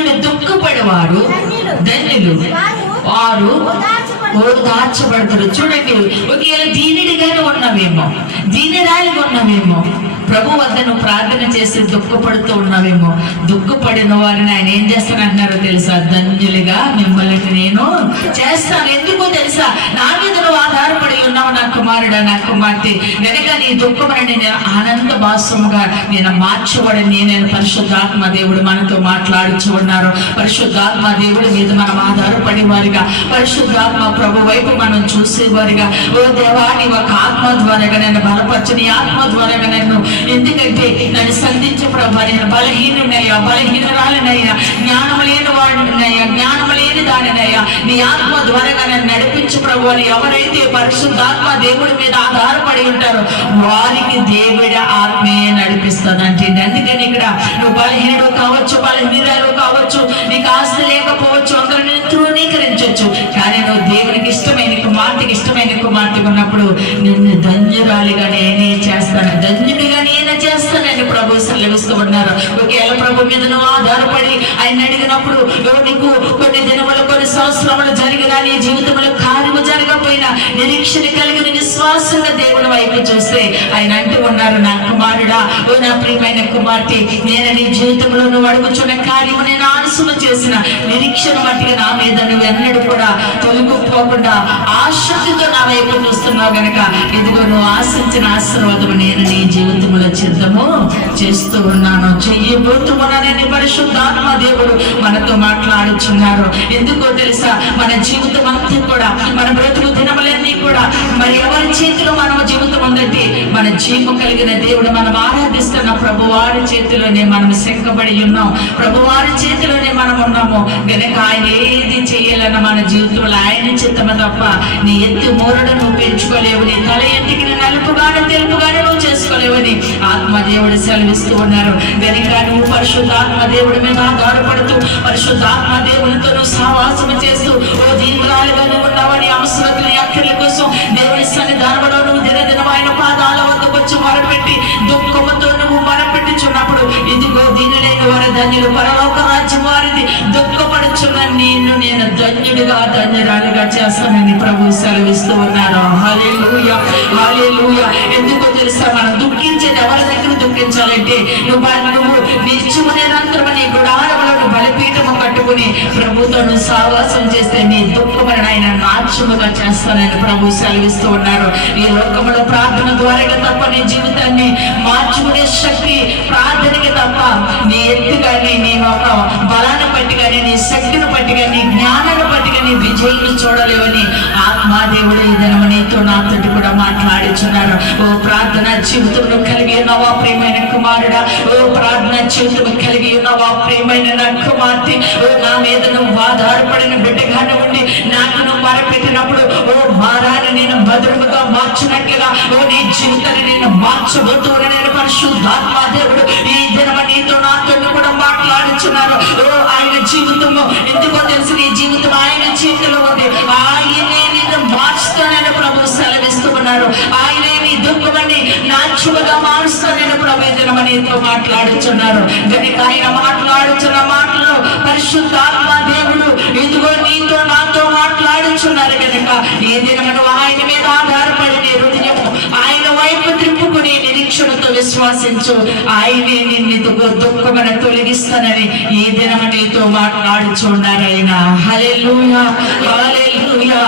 చూడు, దుఃఖపడేవారు ధన్యులు, వారు ఓదార్చబడతారు. చూడండి, ఒకవేళ దీనిడిగానే ఉన్నావేమో, దీనిరాలిగా ఉన్నావేమో, ప్రభు వద్ద నువ్వు ప్రార్థన చేసి దుఃఖపడుతూ ఉన్నావేమో, దుఃఖపడిన వారిని ఆయన ఏం చేస్తానంటున్నారో తెలుసా? ధన్యులుగా మిమ్మల్ని నేను చేస్తాను. ఎందుకో తెలుసా? నా మీద నువ్వు ఆధారపడి ఉన్నావు నా కుమారుడా, నా కుమార్తె, గనక నీ దుఃఖమని నేను ఆనంద భాసముగా నేను మార్చబడని నేను. పరిశుద్ధాత్మ దేవుడు మనతో మాట్లాడుచు ఉన్నారు. పరిశుద్ధాత్మ దేవుడి మీద మనం ఆధారపడే వారిగా, పరిశుద్ధాత్మ ప్రభు వైపు మనం చూసేవారిగా, ఓ దేవా నీ ఒక ఆత్మ ద్వారాగా నన్ను బలపరచు, నీ ఆత్మ ద్వారాగా నన్ను, ఎందుకంటే నన్ను సంధించే ప్రభా, నేను బలహీనునయ్యా, బలహీనరాలనయ్యా, జ్ఞానం లేని వాడినయ్యా, జ్ఞానం లేని దానినయ్యా, నీ ఆత్మ ద్వారాగా నన్ను నడిపించు ప్రభు అని ఎవరైతే పరిశుద్ధాత్మ దేవుడి మీద ఆధారపడి ఉంటారో వారికి దేవుడి ఆత్మే నడిపిస్తుందంటే. అందుకని ఇక్కడ నువ్వు బలహీనుడు కావచ్చు, బలహీనరాలు కావచ్చు, నీకు ఆస్తి లేకపోవచ్చు, అందరూ నేను తృణీకరించవచ్చు, కానీ నువ్వు దేవునికి ఇష్టమైన కుమార్తెకి ఇష్టమైన కుమార్తె ఉన్నప్పుడు నిన్ను ధన్యురాలిగా నేనే చేస్తాను, ధన్యుడిగా నేనే చేస్తానని ప్రభు సెలవిస్తూ ఉన్నారు. ఒకవేళ ప్రభు మీద నువ్వు ఆధారపడి ఆయన అడిగినప్పుడు నీకు కొన్ని దినములు, కొన్ని సంవత్సరములు జరిగినా, నీ జీవితంలో కార్యము జరగకపోయినా నిరీక్షణ కలిగిన విశ్వాసంగా దేవుని వైపు చూస్తే ఆయన అంటూ ఉన్నారు, నా కుమారుడా, ఓ నా ప్రియమైన కుమార్తె, నేను నీ జీవితంలో నువ్వు అడుగుచున్న కార్యము నేను ఆలస్యం చేసిన నిరీక్షణ మట్టిగా నా మీద నువ్వు ఎన్నడూ కూడా తొలగిపోకుండా ఆసక్తితో నా వైపు చూస్తున్నావు గనక ఇదిగో నువ్వు ఆశించిన ఆశీర్వాదము నేను నీ జీవితంలో సిద్ధము చేస్తూ ఉన్నాను, చెయ్యబోతున్నానని పరిశుద్ధాత్మ దేవుడు మనతో మాట్లాడుచున్నారు. ఎందుకో తెలుసా? మన జీవితం అంతా కూడా, మన బ్రతుకు దినములన్నీ కూడా మరి ఎవరి చేతిలో మన జీవితం ఉందంటే మన జీవం కలిగిన దేవుడు మనం ఆరాధిస్తున్న ప్రభువారి చేతిలోనే మనం శంకబడి ఉన్నాం, ప్రభువారి చేతిలోనే మనం ఉన్నాము గనక ఆయన ఏది చేయాలన్న మన జీవితంలో ఆయన చిత్తమ తప్ప నీ ఎత్తు మూరడు నువ్వు పెంచుకోలేవు, నీ తల ఎత్తికి నలుపుగానే తెలుపుగానే నువ్వు చేసుకోలేవని ఆత్మదేవుడు సెలవిస్తూ ఉన్నారు. గనక నువ్వు పరిశుద్ధాత్మ దేవుడి మీద ఆధారపడుతూ పరిశుద్ధాత్మ దేవునితో నువ్వు సహవాసము చేస్తూ ఓ దీర్ఘాలుగా నువ్వు ఉన్నావని అవసరతలు అక్కర్ల కోసం దేవుని సన్నిధానంలో నువ్వు దినదినమైన పాదాల వద్దకు వచ్చి మొరపెట్టి దుఃఖముతో నువ్వు మొరపెట్టుచున్నప్పుడు ఇదిగో దీనులైన వారి ధన్యులు, పరలోక రాజ్యం వారిది, దుఃఖపడుచున్న నేను ధన్యుడిగా ధన్యురాలిగా చేస్తానని ప్రభు సెలవిస్తూ ఉన్నారు. హల్లెలూయా, హల్లెలూయా. ఎందుకో తెలుసా? మనం దుఃఖించేది ఎవరి దగ్గర దుఃఖించాలంటే నువ్వు నిత్యమునే రంధ్రము నీ గుడారములను బలిపీఠము కట్టుకుని ప్రభుతో నువ్వు సావాసం చేస్తే నీ దుఃఖములను ఆయన నాట్యముగా చేస్తానని ప్రభు సెలవిస్తూ ఉన్నారు. ఈ లోకములో ప్రార్థన ద్వారా తప్ప నీ జీవితాన్ని మార్చుకునే శక్తి ప్రార్థనకి తప్ప, నీ ఎత్తు కానీ, నీ ఒక బలాన్ని బట్టి కానీ, నీ శక్తిని బట్టి కానీ, నీ జ్ఞానాన్ని బట్టి కానీ విజయాన్ని చూడలేవని ఆత్మాదేవుడు ఈ దినము నీతో నాతోటి కూడా మాట్లాడుచున్నారు. ఓ ప్రార్థన జీవితంలో కలిగి ఉన్నవా ప్రియమైన కుమారుడా, ఓ ప్రార్థన జీవితం కలిగి ఉన్నవా ప్రియమైన నా కుమార్తె, ఓ నా మీద నువ్వు ఆధారపడిన బిడ్డగానే ఉండి నాకు నువ్వు మొరపెట్టినప్పుడు ఓ భారాన్ని నేను భద్రముగా మార్చినట్లుగా ఓ నీ జీవితాన్ని నేను మార్చబోతున్నా నేను. పరిశుద్ధాత్మ దేవుడు ఈ దినము నీతో నాతో కూడా మాట్లాడుచున్నారు. ఓ ఆయన జీవితము ఎందుకో తెలుసు, నీ జీవితం ఆయన చేతిలో ఉంది, ఆయనే నిన్ను మార్చుతానని ప్రభు సెలవిస్తూ ఉన్నారు. ఆయనే నీ దుఃఖమని నాచుగా మారుస్తానని ప్రభు ఈ దినము నీతో మాట్లాడుచున్నారు. కనుక ఆయన మాట్లాడుచున్న మాటలు పరిశుద్ధాత్మ దేవుడు ఇదిగో నీతో నాతో మాట్లాడుచున్నారు. కనుక ఈ దినమును ఆయన మీద ఆధారపడి నీ హృదయము ఆయన వైపు త్రిప్పుకుని నిరీక్షణతో విశ్వాసించు, ఆయనే నిన్ను దుఃఖమని తొలగిస్తానని ఈ దినము నీతో మాట్లాడుచున్నారు ఆయన. హల్లెలూయా, హల్లెలూయా,